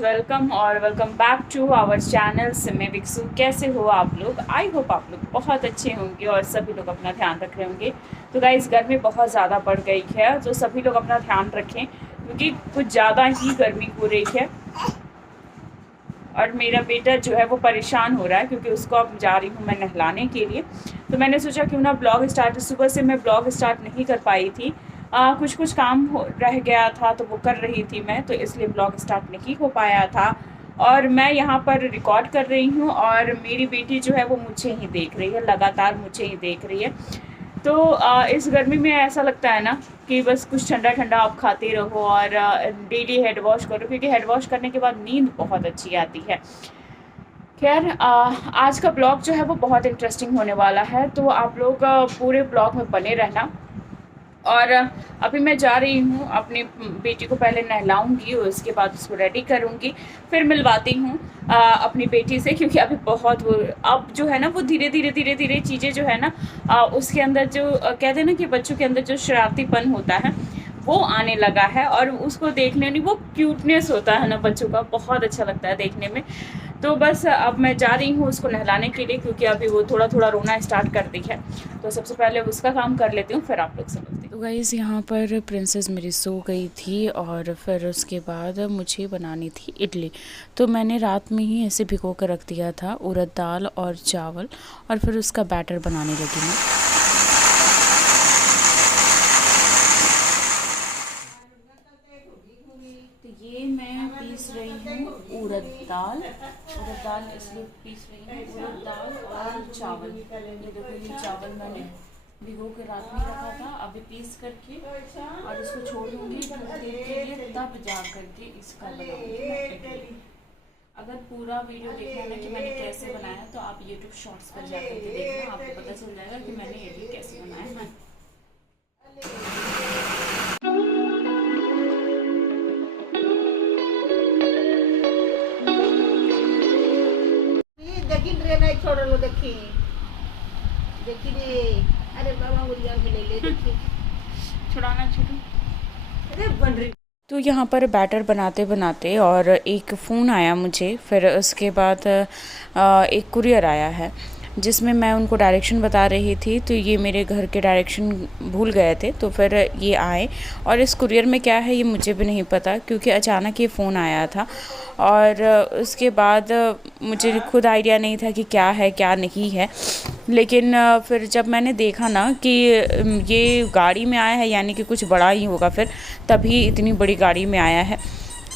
Welcome और welcome back to our channel सिमी विक्सू। कैसे हो आप लोग? आई होप आप लोग बहुत अच्छे होंगे और सभी लोग अपना ध्यान रख रहे होंगे। तो गाइस, गर्मी बहुत ज़्यादा बढ़ गई है, तो सभी लोग अपना ध्यान रखें क्योंकि कुछ ज़्यादा ही गर्मी हो रही है। और मेरा बेटा जो है वो परेशान हो रहा है क्योंकि उसको अब जा रही हूँ मैं नहलाने के लिए। तो मैंने सोचा क्यों ना ब्लॉग स्टार्ट, सुबह से मैं ब्लॉग स्टार्ट नहीं कर पाई थी, कुछ काम रह गया था तो वो कर रही थी मैं, तो इसलिए ब्लॉग स्टार्ट नहीं हो पाया था। और मैं यहाँ पर रिकॉर्ड कर रही हूँ और मेरी बेटी जो है वो मुझे ही देख रही है, लगातार मुझे ही देख रही है। तो इस गर्मी में ऐसा लगता है ना कि बस कुछ ठंडा ठंडा आप खाते रहो और डेली हेड वॉश करो, क्योंकि हेड वॉश करने के बाद नींद बहुत अच्छी आती है। खैर, आज का ब्लॉग जो है वो बहुत इंटरेस्टिंग होने वाला है, तो आप लोग पूरे ब्लॉग में बने रहना। और अभी मैं जा रही हूँ, अपनी बेटी को पहले नहलाऊंगी और उसके बाद उसको रेडी करूँगी, फिर मिलवाती हूँ अपनी बेटी से, क्योंकि अभी बहुत वो अब जो है ना वो धीरे धीरे चीज़ें जो है ना उसके अंदर जो कहते हैं ना कि बच्चों के अंदर जो शरारतीपन होता है वो आने लगा है, और उसको देखने नहीं, वो क्यूटनेस होता है ना बच्चों का, बहुत अच्छा लगता है देखने में। तो बस अब मैं जा रही हूँ उसको नहलाने के लिए, क्योंकि अभी वो थोड़ा थोड़ा रोना स्टार्ट कर दी है। तो सबसे पहले उसका काम कर लेती हूँ, फिर आप लोग से मिलते हैं। तो गाइस, यहाँ पर प्रिंसेस मेरी सो गई थी और फिर उसके बाद मुझे बनानी थी इडली। तो मैंने रात में ही ऐसे भिगो कर रख दिया था उड़द दाल और चावल, और फिर उसका बैटर बनाने लगी मैं। तो ये मैं पीस रही हूँ उड़द दाल इसलिए पीस रही हूँ उड़द दाल और चावल। ये देखो, ये चावल मैंने भिगो के रात में रखा था, अभी पीस करके और इसको छोड़ दूँगी थोड़ी देर के लिए, तब जा करके इसका बनाऊँगी मैं इडली। अगर पूरा वीडियो देखना है ना कि मैंने कैसे बनाया, तो आप यूट्यूब शॉर्ट्स पर जा करके देखना, आपको पता चल जाएगा कि मैंने इडली कैसे बनाया है। देखी ट्रेन एक छोड़ लो, देखी देखी रे। अरे बाबा मुर्गा के ले ले, देखी छुड़ाना छोड़ो। अरे बन रही। तो यहाँ पर बैटर बनाते बनाते और एक फ़ोन आया मुझे, फिर उसके बाद एक कुरियर आया है जिसमें मैं उनको डायरेक्शन बता रही थी। तो ये मेरे घर के डायरेक्शन भूल गए थे, तो फिर ये आए, और इस कुरियर में क्या है ये मुझे भी नहीं पता, क्योंकि अचानक ये फ़ोन आया था। और उसके बाद मुझे खुद आइडिया नहीं था कि क्या है क्या नहीं है। लेकिन फिर जब मैंने देखा ना कि ये गाड़ी में आया है, यानी कि कुछ बड़ा ही होगा, फिर तभी इतनी बड़ी गाड़ी में आया है।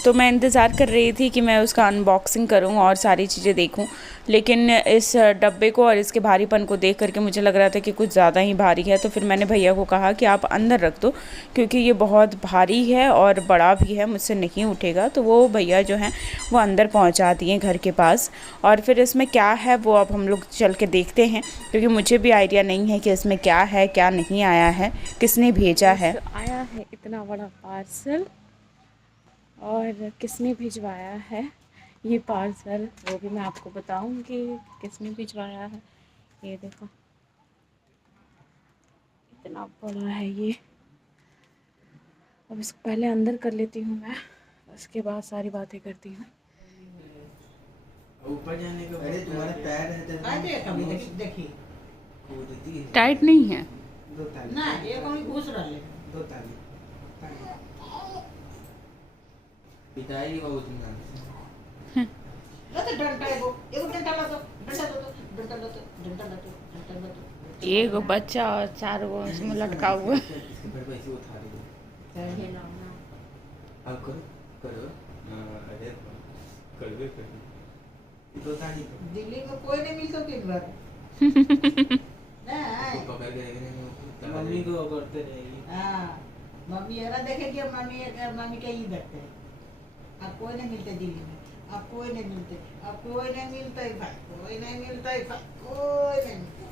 तो मैं इंतज़ार कर रही थी कि मैं उसका अनबॉक्सिंग करूं और सारी चीज़ें देखूं, लेकिन इस डब्बे को और इसके भारीपन को देख करके मुझे लग रहा था कि कुछ ज़्यादा ही भारी है। तो फिर मैंने भैया को कहा कि आप अंदर रख दो, क्योंकि ये बहुत भारी है और बड़ा भी है, मुझसे नहीं उठेगा। तो वो भैया जो हैं वो अंदर पहुंचा दिए घर के पास। और फिर इसमें क्या है वो अब हम लोग चल के देखते हैं, क्योंकि मुझे भी आइडिया नहीं है कि इसमें क्या है क्या नहीं आया है, किसने भेजा है। आया है इतना बड़ा पार्सल, और किसने भिजवाया है ये पार्सल वो भी मैं आपको बताऊंगी किसने भिजवाया है। ये देखो, इतना बड़ा है ये। अब इसको पहले अंदर कर लेती हूँ मैं, उसके बाद सारी बातें करती हूँ। ऊपर जाने के बाद तुम्हारे पैर है देखी टाइट नहीं है दो ताली ना, ये कहीं घुस रहे दो ताली पिटाई का उतना तो डंडा एगो डंडा ला दो, डंडा दो, डंडा लो, डंडा लो, डंडा लो। एक बच्चा और 4 गो उसमें लटका हुआ। फिर पैसे उठा लो ये लो ना। अब करो करो अरे कर दो ताली दिल्ली में कोई नहीं मिलता दिन भर नहीं। पकड़ के मम्मी को करते रहेगी। हाँ, मम्मी ऐसा देखेगी, मम्मी के ही देखते हैं। अब कोई नहीं मिलते दिल्ली में, अब कोई नहीं मिलते, अब कोई नहीं मिलता है भाई, कोई नहीं मिलता है भाई, कोई नहीं मिलता।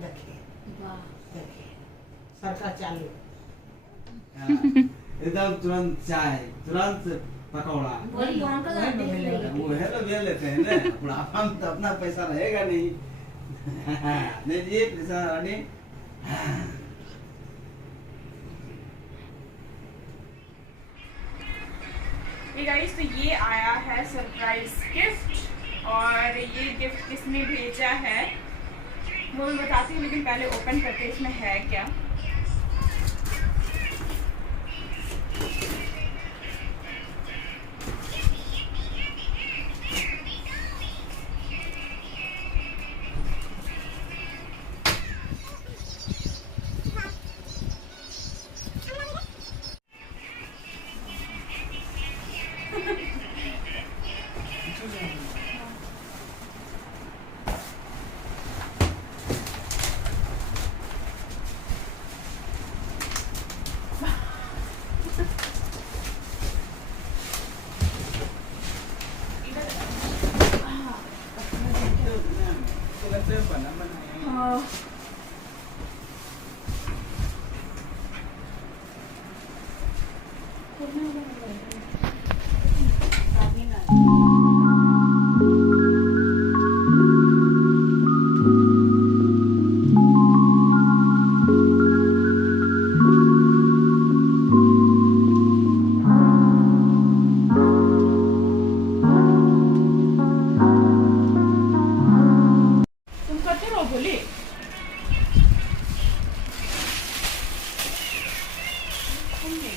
देखिए देखिए सरकार चालू एकदम तुरंत चाय, तुरंत पकौड़ा वो है तो ले लेते हैं ना। बुढ़ापा में तो अपना पैसा रहेगा नहीं। नहीं जी पैसा नहीं। हे गाइस, तो ये आया है सरप्राइज गिफ्ट, और ये गिफ्ट किसने भेजा है वो मैं बताती हूँ, लेकिन पहले ओपन करते इसमें है क्या।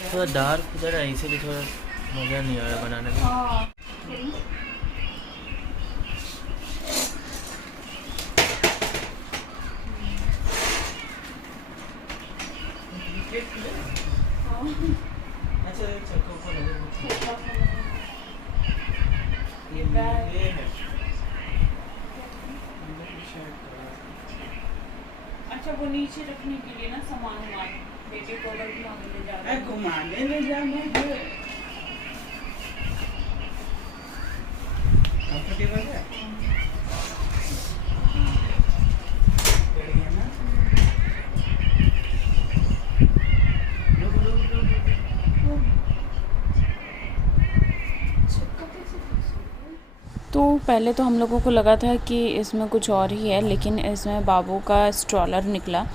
थोड़ा डार्क उधर है, इसीलिए थोड़ा मज़ा नहीं आ रहा बनाने में। अच्छा, वो नीचे रखने के लिए ना सामान वामान, बेबी को अगर घुमाने ले जा रहा है, घुमाने ले जाना है, कंफर्टेबल है, बढ़िया ना। तो पहले तो हम लोगों को लगा था कि इसमें कुछ और ही है, लेकिन इसमें बाबू का स्ट्रॉलर निकला।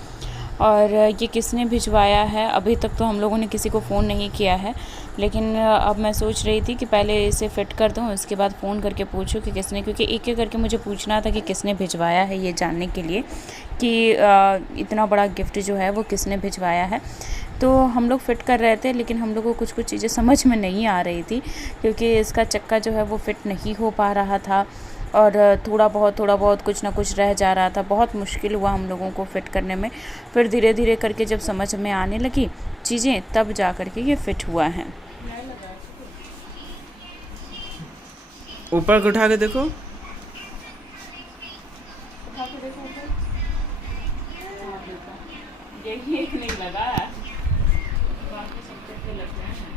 और ये किसने भिजवाया है, अभी तक तो हम लोगों ने किसी को फ़ोन नहीं किया है, लेकिन अब मैं सोच रही थी कि पहले इसे फ़िट कर दूं, उसके बाद फ़ोन करके पूछूं कि किसने, क्योंकि एक एक करके मुझे पूछना था कि किसने भिजवाया है, ये जानने के लिए कि इतना बड़ा गिफ्ट जो है वो किसने भिजवाया है। तो हम लोग फ़िट कर रहे थे, लेकिन हम लोगों को कुछ चीज़ें समझ में नहीं आ रही थी, क्योंकि इसका चक्का जो है वो फ़िट नहीं हो पा रहा था, और थोड़ा बहुत कुछ ना कुछ रह जा रहा था। बहुत मुश्किल हुआ हम लोगों को फ़िट करने में। फिर धीरे धीरे करके जब समझ में आने लगी चीज़ें, तब जा कर के ये फ़िट हुआ है। ऊपर को उठा के देखो, यही एक नहीं लगा, बाकी सब चक्के लग गए हैं।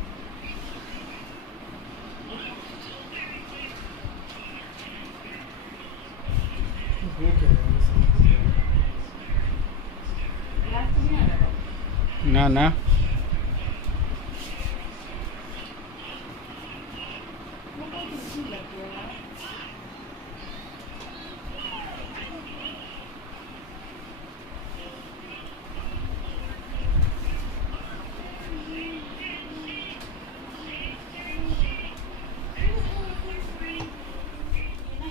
ना ना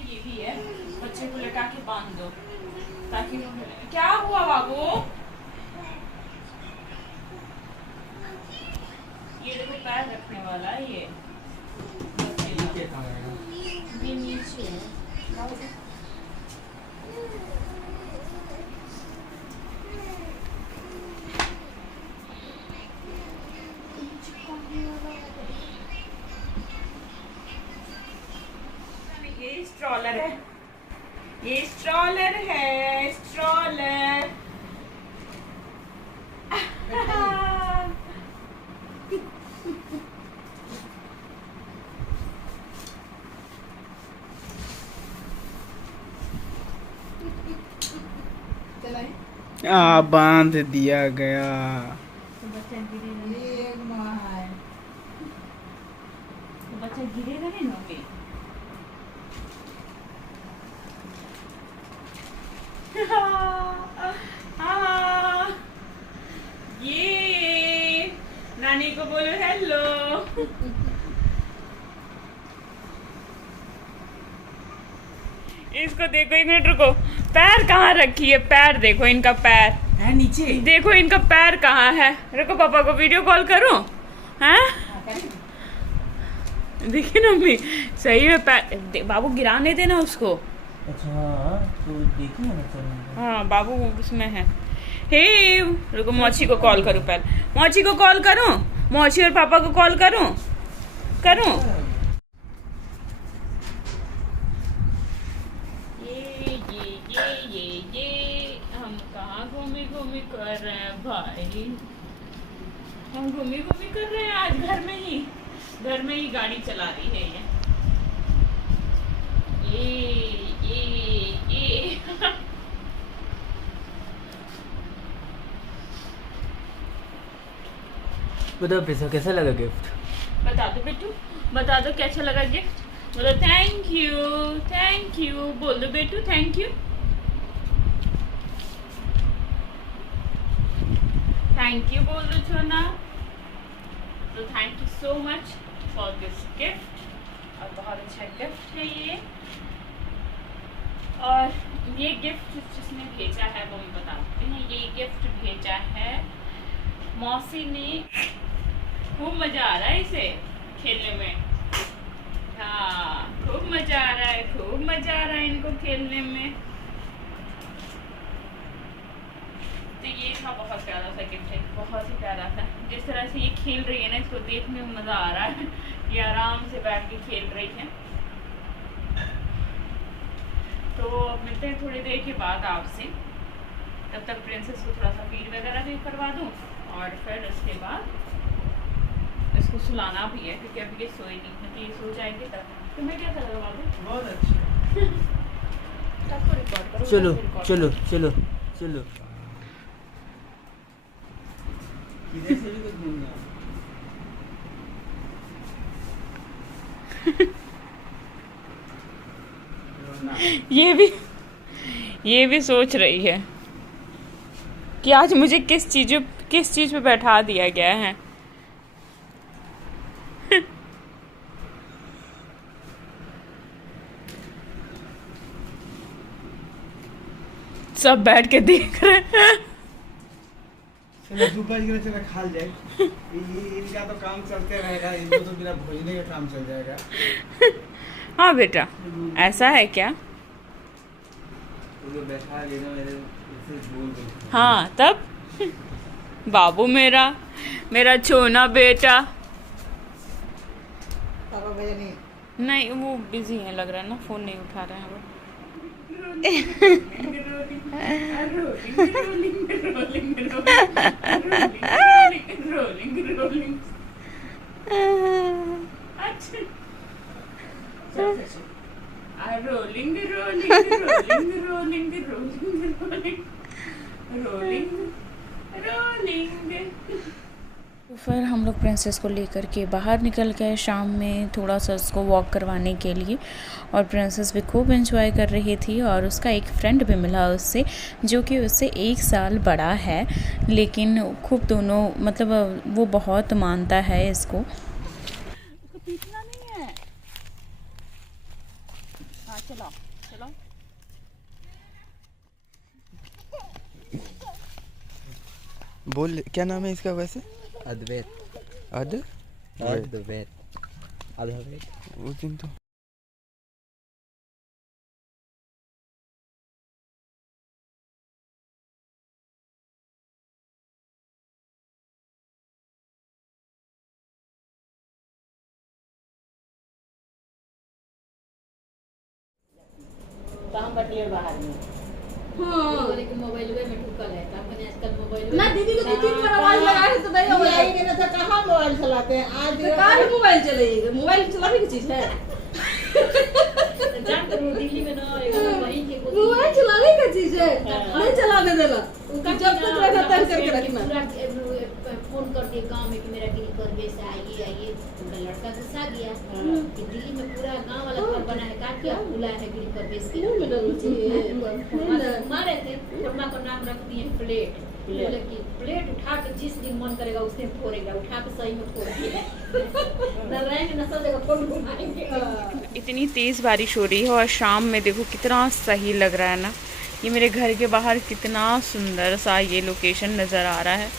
ये भी है, बच्चे को लटा के बांध दो ताकि क्या हुआ बाबू, ये देखो पैर रखने वाला है, ये नीचे है। ये स्ट्रॉलर है, ये स्ट्रॉलर है, स्ट्रॉलर। बांध दिया गया। तो बच्चा गिरेगा नहीं ना पे। ये नानी को बोलो हेलो। इसको देखो, एक मिनट रुको, पैर कहाँ रखी है, पैर देखो इनका पैर है नीचे। देखो इनका पैर कहाँ है। रुको पापा को वीडियो कॉल करूं, हैं? देखिए ना मम्मी, सही में पैर बाबू गिराने देना उसको। अच्छा हाँ, तो देखिए ना चल। हाँ बाबू उसमें है। हे रुको, मौसी को कॉल करूं, पहले मौसी को कॉल करूं, मौसी और पापा को कॉल करूं। ये हम कहाँ घूमी कर रहे हैं भाई, हम घूमी कर रहे हैं आज घर में ही गाड़ी चला रही है ये बताओ प्रिंसेस कैसा लगा गिफ्ट? बता दो बेटू, बता दो कैसा लगा गिफ्ट। बोलो थैंक यू, बोल दो बेटू थैंक यू बोल दो छोना। तो thank you so much for this gift, और बहुत अच्छा गिफ्ट है ये। और ये गिफ्ट जिसने भेजा है वो मैं बताते हैं। ये गिफ्ट भेजा है मौसी ने। खूब मजा आ रहा है इसे खेलने में, हाँ खूब मजा आ रहा है इनको खेलने में। तो ये था बहुत प्यारा सा गिफ्ट है, बहुत ही प्यारा था। जिस तरह से ये खेल रही है ना, इसको देखने में मजा आ रहा है। ये आराम से बैठ के खेल रही है। तो मिलते हैं थोड़ी देर के बाद आपसे, तब तक प्रिंसेस को थोड़ा सा फीड वगैरह भी करवा दूँ, और फिर उसके बाद इसको सुलाना भी है, क्योंकि अभी ये सोई नहीं है। ये सो जाएगी तब। तुम्हें क्या लगा बाबू? बहुत अच्छा। सबको रिकॉर्ड करो। चलो रिकॉर्ड चलो चलो चलो। इधर से भी कुछ घूमना। ये भी सोच रही है कि आज मुझे किस चीज पे बैठा दिया गया है। सब बैठ के देख रहे हैं। चलो सुबह के चला खा जाए। इनका तो काम चलते रहेगा, इनको तो बिना भोजने का काम चल जाएगा। हाँ बेटा, ऐसा है क्या? तो बैठा लेना मेरे से बोल। हाँ तब बाबू मेरा छोना बेटा। पापा भैया नहीं। नहीं वो बिजी है लग रहा है ना, फोन नहीं उठा रहे हैं वो। तो फिर हम लोग प्रिंसेस को लेकर के बाहर निकल गए शाम में, थोड़ा सा उसको वॉक करवाने के लिए। और प्रिंसेस भी खूब एंजॉय कर रही थी, और उसका एक फ्रेंड भी मिला उससे, जो कि उससे 1 साल बड़ा है, लेकिन खूब दोनों मतलब वो बहुत मानता है इसको। पीछना नहीं है। हाँ चलो चलो। बोल क्या नाम है इसका वैसे? अद्वैत। अद्वैत। उस दिन तो काम बटिए बाहर में। हाँ बोले कि मोबाइल में ठुकल है, काम मैंने आजकल मोबाइल ना दीदी को 2-3 बार आवाज लगाए तो नहीं ये होगा। आएंगे ना तो कहाँ मोबाइल चलाते हैं आज। तो कहाँ मोबाइल चलाइएगा? मोबाइल चलाने की चीज है। जान कर दिल्ली में ना वहीं के मोबाइल चलाने का चीज है, नहीं चलाने देना। जब तक रहेगा तब करके रखना। पूरा फोन कर दिए गांव में कि मेरा गिरी कर जैसे आइए पूरा लड़का उसका गुस्सा गया कि दिल्ली में पूरा गांव वाला घर बना है, काट के बुलाया है गिरी पर बेच के। मारे थे कोरमा को नाम रख दिए प्लेट, बोले कि प्लेट उठा के जिस दिन मन करेगा उस दिन फोड़ेगा, उठा के सही में फोड़ दिया। न रहेंगे न सब जगह फोड़ घुमाएंगे। इतनी तेज़ बारिश हो रही है और शाम में देखो कितना सही लग रहा है ना। ये मेरे घर के बाहर कितना सुंदर सा ये लोकेशन नज़र आ रहा है।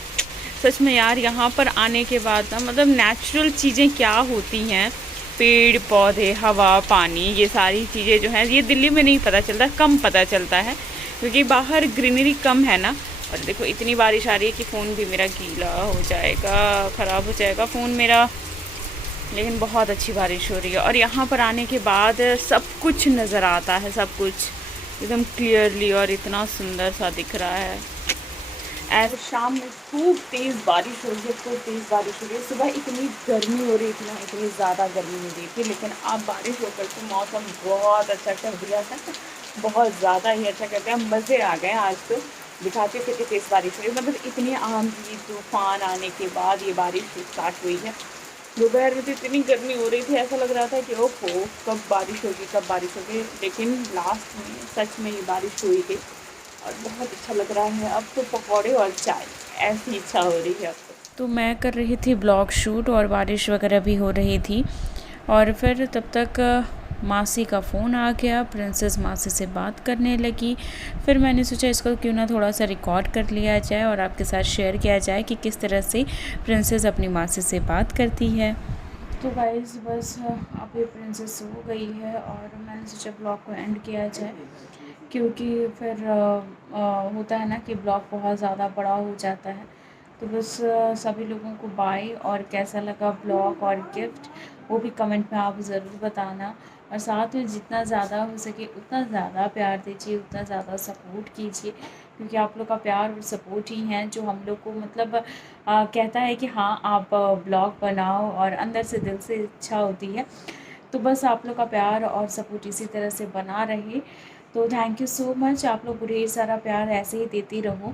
सच में यार यहाँ पर आने के बाद ना मतलब नेचुरल चीज़ें क्या होती हैं, पेड़ पौधे हवा पानी, ये सारी चीज़ें जो हैं ये दिल्ली में नहीं पता चलता, कम पता चलता है क्योंकि बाहर ग्रीनरी कम है ना। और देखो इतनी बारिश आ रही है कि फ़ोन भी मेरा गीला हो जाएगा, ख़राब हो जाएगा फ़ोन मेरा। लेकिन बहुत अच्छी बारिश हो रही है और यहाँ पर आने के बाद सब कुछ नज़र आता है, सब कुछ एकदम क्लियरली और इतना सुंदर सा दिख रहा है। ऐसे शाम में खूब तेज़ बारिश हो रही है, खूब तेज़ बारिश हो रही है। सुबह इतनी गर्मी हो रही थी ना, इतनी ज़्यादा गर्मी हो रही थी, लेकिन अब बारिश होकर के मौसम बहुत अच्छा कर दिया था, बहुत ज़्यादा ही अच्छा कर दिया। मज़े आ गए आज तो। दिखाते कितनी तेज़ बारिश हो रही है, मतलब इतनी आंधी तूफान आने के बाद ये बारिश स्टार्ट हुई है। दोपहर में तो इतनी गर्मी हो रही थी, ऐसा लग रहा था कि ओहो कब बारिश होगी कब बारिश होगी, लेकिन लास्ट में सच में ये बारिश हुई थी और बहुत अच्छा लग रहा है। अब तो पकौड़े और चाय ऐसी इच्छा हो रही है अब तो मैं कर रही थी ब्लॉग शूट और बारिश वगैरह भी हो रही थी और फिर तब तक मासी का फ़ोन आ गया। प्रिंसेस मासी से बात करने लगी। फिर मैंने सोचा इसको क्यों ना थोड़ा सा रिकॉर्ड कर लिया जाए और आपके साथ शेयर किया जाए कि किस तरह से प्रिंसेस अपनी मासी से बात करती है। तो गाइस बस अभी प्रिंसेस सो गई है और मैंने सोचा ब्लॉग को एंड किया जाए क्योंकि फिर होता है ना कि ब्लॉग बहुत ज़्यादा बड़ा हो जाता है। तो बस सभी लोगों को बाय और कैसा लगा ब्लॉग और गिफ्ट वो भी कमेंट में आप ज़रूर बताना और साथ में जितना ज़्यादा हो सके उतना ज़्यादा प्यार दीजिए, उतना ज़्यादा सपोर्ट कीजिए क्योंकि आप लोग का प्यार और सपोर्ट ही है जो हम लोग को मतलब कहता है कि हाँ आप ब्लॉग बनाओ और अंदर से दिल से इच्छा होती है। तो बस आप लोग का प्यार और सपोर्ट इसी तरह से बना रहे। तो थैंक यू सो मच, आप लोग ढेर सारा प्यार ऐसे ही देती रहो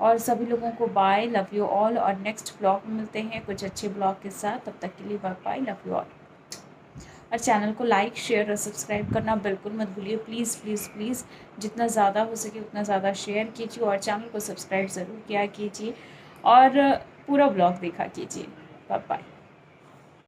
और सभी लोगों को बाय, लव यू ऑल और नेक्स्ट ब्लॉग में मिलते हैं कुछ अच्छे ब्लॉग के साथ। तब तक के लिए bye bye, love you all. और चैनल को लाइक शेयर और सब्सक्राइब करना बिल्कुल मत भूलिए, प्लीज़ प्लीज़ प्लीज़ जितना ज़्यादा हो सके उतना ज़्यादा शेयर कीजिए और चैनल को सब्सक्राइब ज़रूर किया कीजिए और पूरा ब्लॉग देखा कीजिए। Bye bye.